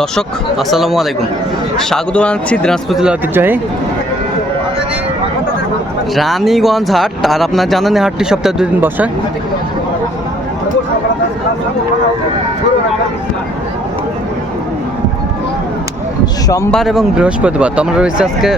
দর্শক, আসসালামু আলাইকুম। স্বাগত জানাচ্ছি দিনাজপুর জেলার ঐতিহ্যবাহী রানীগঞ্জ হাট। আর আপনার জানেন হাটটি সপ্তাহে দুই দিন বসে। সোমবার এবং বৃহস্পতিবার তোমরা রয়েছে আজকে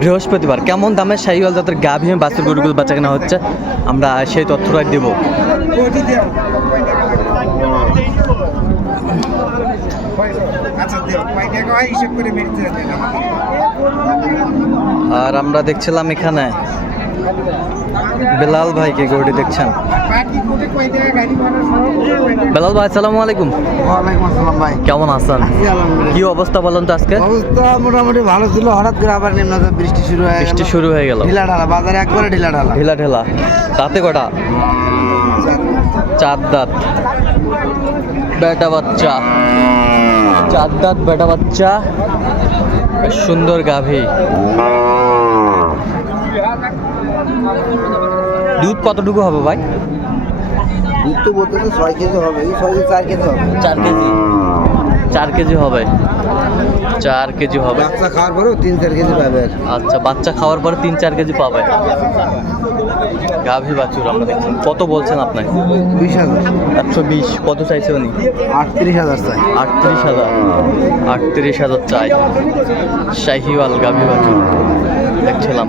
বৃহস্পতিবার। কেমন দামে শাহিওয়াল জাতের গাভী বাছুর গরুগুলো বাচ্চা কেনা হচ্ছে, আমরা সেই তথ্যটাই দেবো আচ্ছা দেও কয় টাকা হয় হিসাব করে মেরতে আর আমরা দেখছিলাম এখানে বেলাল ভাইকে গরুটি দেখছেন। বেলাল ভাই আসসালামু আলাইকুম। ওয়ালাইকুম আসসালাম ভাই। কেমন আছেন? কি অবস্থা বলেন তো আজকে? অবস্থা মোটামুটি ভালো ছিল। হঠাৎ করে আবার নিম্নচাপ বৃষ্টি শুরু হয়ে বৃষ্টি শুরু হয়ে গেল। ঢিলা ঢালা বাজারে একবারে ঢিলা ঢালা ঢেলা ঢেলা তাতে কটা চার দাঁত। বেটা বাচ্চা। চার দাঁত বেটা বাচ্চা। সুন্দর গাভী। দুধ কতটুকু হবে ভাই? দুধ তো বলতেছে ছয় কেজি হবে ছয় কেজি চার কেজি হবে। চার কেজি। চার কেজি হবে। চার কেজি হবে। বাচ্চা খাওয়ার পরেও তিন চার কেজি পাবে আচ্ছা বাচ্চা খাওয়ার পরে তিন চার কেজি পাবে। গাভী বাছুর আমরা দেখছেন কত বলছেন আপনাকে বিশ হাজার। একশো বিশ। কত চাইছে উনি? আটত্রিশ হাজার চাই। আটত্রিশ হাজার। আটত্রিশ হাজার চাই। শাহিওয়াল গাভী বাছুর। দেখছিলাম।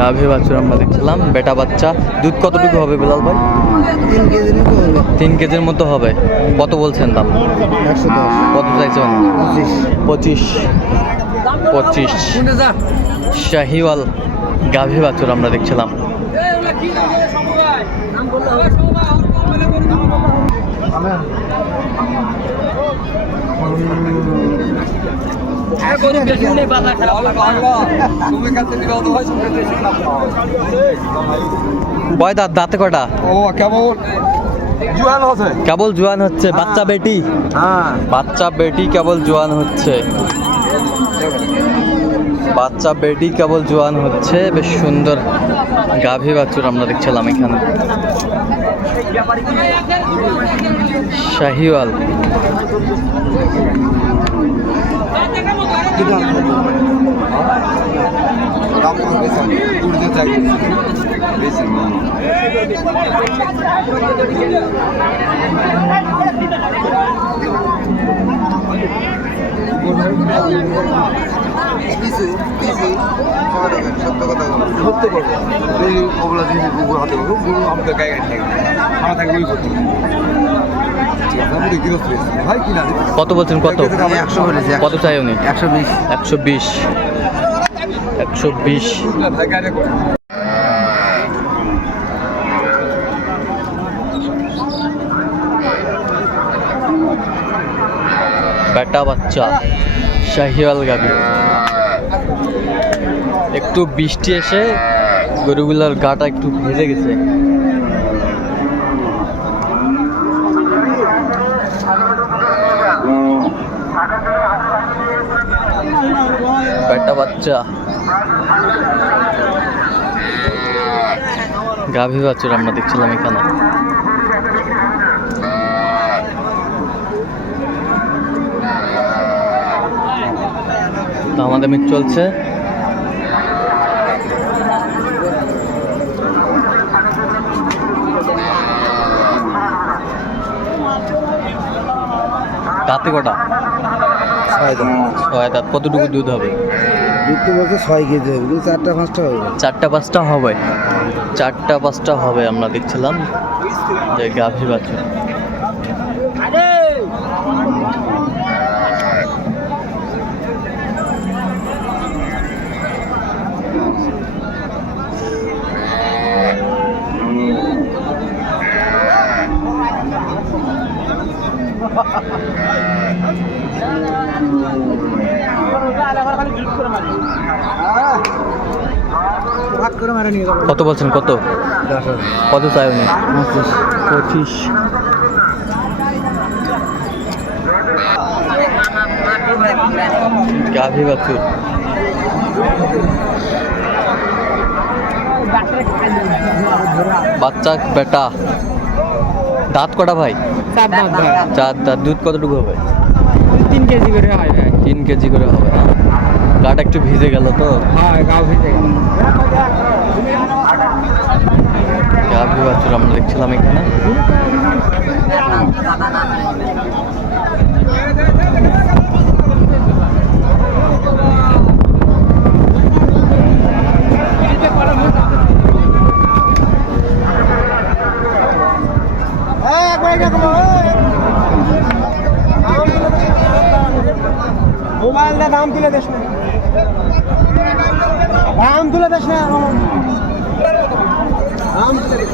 গাভী বাছুর আমরা দেখছিলাম। বেটা বাচ্চা। দুধ কতটুকু হবে বিলাল ভাই? তিন কেজির মতো হবে। কত বলছেন দাম? কত চাইছেন? পঁচিশ। পঁচিশ। পঁচিশ। শাহিওয়াল গাভী বাছুর আমরা দেখছিলাম। কয় দাঁত দাঁতে কটা ও কেমন জুয়ান আছে কেবল জোয়ান হচ্ছে বাচ্চা বেটি? হ্যাঁ। বাচ্চা বেটি কেবল জোয়ান হচ্ছে। বাচ্চা বেটি কেবল জোয়ান হচ্ছে। বেশ সুন্দর গাভী বাছুর আমরা দেখছিলাম এখানে। শাহিওয়াল। বেশি সত্য কথা সত্য কথা এই জিনিস গুগল হাতে গুগল আমাদের গায়ে গায়ে আমার কত বলছেন কত? কত চাই উনি? একশো বিশ। একশো বিশ। একশো বিশ। বেটা বাচ্চা, শাহিওয়াল গাভী একটু বৃষ্টি এসে গরুগুলোর গাটা একটু ভেজে গেছে। বাচ্চা। গাভী বাচ্চার আমরা দেখছিলাম এখানে। আমাদের মিট চলছে। দাঁতে কটা? ছয় দাম ছয় দাঁত। কতটুকু দুধ হবে? দুধ তো বলছে ছয় কেজি হবে কিন্তু চারটা পাঁচটা হবে। চারটা পাঁচটা হবে। চারটা পাঁচটা হবে আমরা দেখছিলাম। যে গাভী বাছুর। কত বলছেন কত? কত চাই উনি? পঁচিশ গাভী বাছুর বাচ্চা বেটা। দাঁত কটা ভাই? চার দাঁত দুধ কতটুকু হবে? তিন কেজি করে হয় ভাই। তিন কেজি করে হবে না? গাটা একটু ভিজে গেল তো? হয় গাও ভিজে গাভী বাছুর আমরা দেখছিলাম এখানে। তুলে দেশ না দাম তুলে দেশ না দাম তুলে দেশ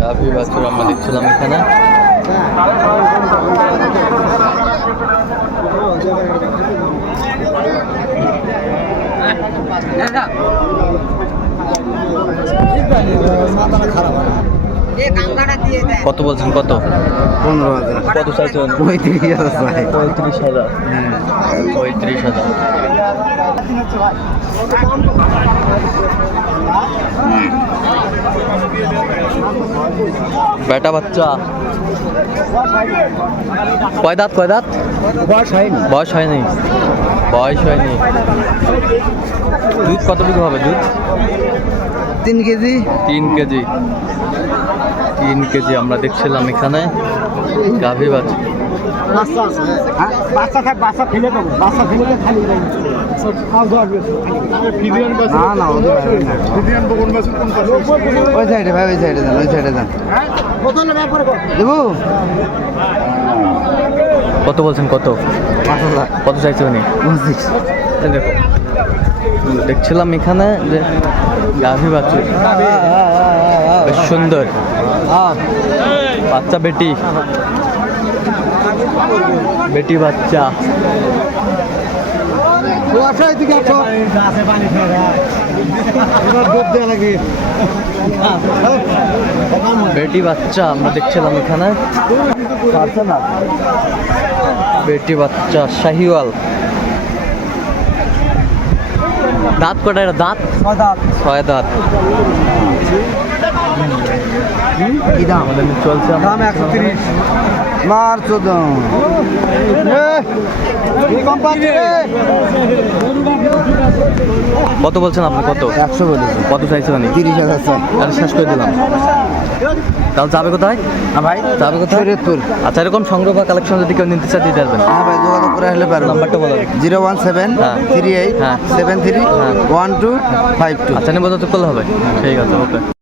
গাভী বাছুর কত বলছেন কত? পনেরো হাজার। কত চাইছেন? পঁয়ত্রিশ হাজার পঁয়ত্রিশ হাজার। পঁয়ত্রিশ হাজার। বেটা বাচ্চা। কয় দাঁত কয় দাঁত? বয়স হয়নি। বয়স হয়নি। বয়স হয়নি। দুধ কতটুকু হবে দুধ? তিন কেজি? তিন কেজি। তিন কেজি আমরা দেখছিলাম এখানে। গাভী বাচ্চা হ্যাঁ। ওই সাইডে ভাই ওই সাইডে যান ওই সাইডে যান। দেবো? কত বলছেন কত? কত চাইছে উনি? দেখো। দেখছিলাম এখানে যে গাভী বেশ সুন্দর। বাচ্চা বেটি। বেটি বাচ্চা। বেটি বাচ্চা, আমরা দেখছিলাম এখানে। বেটি বাচ্চা, শাহিওয়াল। দাঁত কটা এটা দাঁত? ছয় দাঁত। কি দাম? চলছে দাম একশো তিরিশ মার চোদ্দ কত বলছেন আপনি কত? একশো বলেছেন কত চাইছেন আমি তিরিশ হাজার স্যার তাহলে শেষ করে দিলাম। তাহলে যাবে কোথায়? ভাই যাবে কোথায়? শরীয়তপুর আচ্ছা এরকম সংগ্রহ বা কালেকশন যদি কেউ নিতে চাই দিতে পারবেন। হ্যাঁ ভাই যোগাযোগ করে আসলে পারবেন নাম্বারটা বলো। জিরো ওয়ান সেভেন হ্যাঁ। থ্রি এইট হ্যাঁ। সেভেন থ্রি হ্যাঁ। One two five two. আচ্ছা নিবন্ধন করলে হবে। ঠিক আছে ওকে।